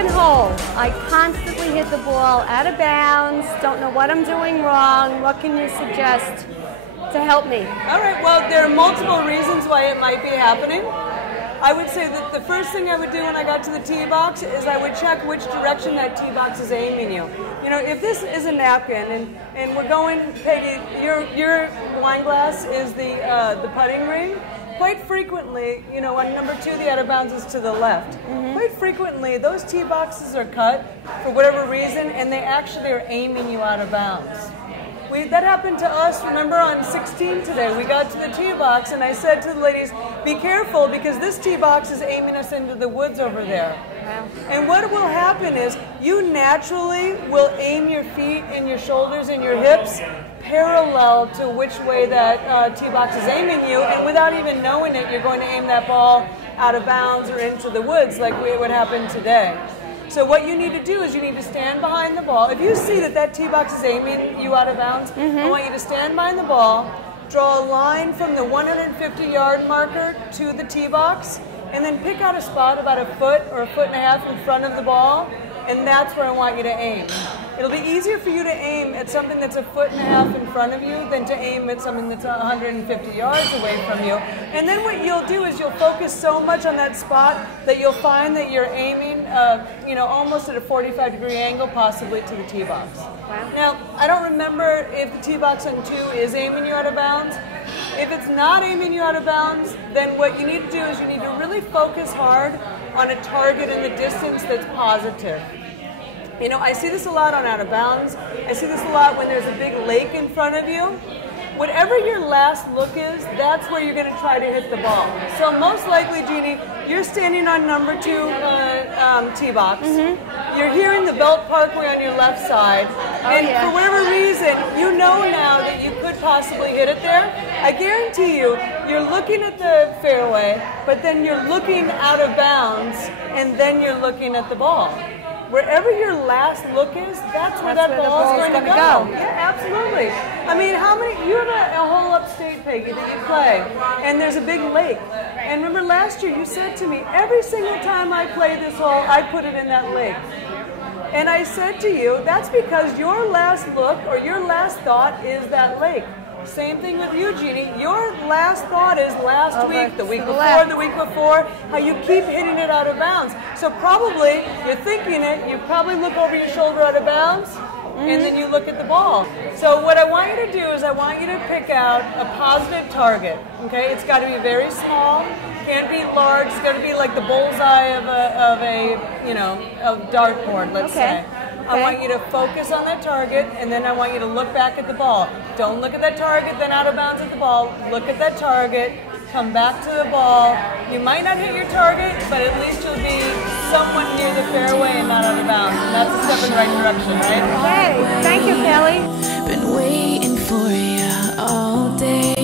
broken hole. I constantly hit the ball out of bounds, don't know what I'm doing wrong. What can you suggest to help me? All right, well, there are multiple reasons why it might be happening. I would say that the first thing I would do when I got to the tee box is I would check which direction that tee box is aiming you. You know, if this is a napkin and we're going, Peggy, your wine glass is the putting green. Quite frequently, you know, on number 2, the out of bounds is to the left. Quite frequently, those tee boxes are cut for whatever reason, and they actually are aiming you out of bounds. That happened to us, remember, on 16 today. We got to the tee box, and I said to the ladies, be careful, because this tee box is aiming us into the woods over there. Wow. And what will happen is you naturally will aim your feet and your shoulders and your hips parallel to which way that tee box is aiming you, and without even knowing it, you're going to aim that ball out of bounds or into the woods like what happened today. So what you need to do is you need to stand behind the ball. If you see that that tee box is aiming you out of bounds, I want you to stand behind the ball, draw a line from the 150-yard marker to the tee box, and then pick out a spot about a foot or a foot and a half in front of the ball, and that's where I want you to aim. It'll be easier for you to aim at something that's a foot and a half in front of you than to aim at something that's 150 yards away from you. And then what you'll do is you'll focus so much on that spot that you'll find that you're aiming, you know, almost at a 45-degree angle, possibly to the tee box. Wow. Now, I don't remember if the tee box on 2 is aiming you out of bounds. If it's not aiming you out of bounds, then what you need to do is you need to really focus hard on a target in the distance that's positive. You know, I see this a lot on out of bounds. I see this a lot when there's a big lake in front of you. Whatever your last look is, that's where you're going to try to hit the ball. So most likely, Jeannie, you're standing on number 2 tee box. You're here in the Belt Parkway on your left side. And for whatever reason, you know now that you could possibly hit it there. I guarantee you, you're looking at the fairway, but then you're looking out of bounds, and then you're looking at the ball. Wherever your last look is, that's where that ball is going to go. Yeah, absolutely. I mean, how many, you have a hole upstate, Peggy, that you play, and there's a big lake. And remember last year you said to me, every single time I play this hole, I put it in that lake. And I said to you, that's because your last look or your last thought is that lake. Same thing with you, Jeannie. Your last thought is last week, the week before, how you keep hitting it out of bounds. So probably, you're thinking it, you probably look over your shoulder out of bounds, and then you look at the ball. So what I want you to do is I want you to pick out a positive target, okay? It's got to be very small, can't be large, it's got to be like the bullseye of a dartboard, let's say. I want you to focus on that target, and then I want you to look back at the ball. Don't look at that target, then out of bounds at the ball. Look at that target, come back to the ball. You might not hit your target, but at least you'll be somewhat near the fairway and not out of bounds. And that's a step in the right direction, right? Okay, thank you, Kelly. Been waiting for you all day.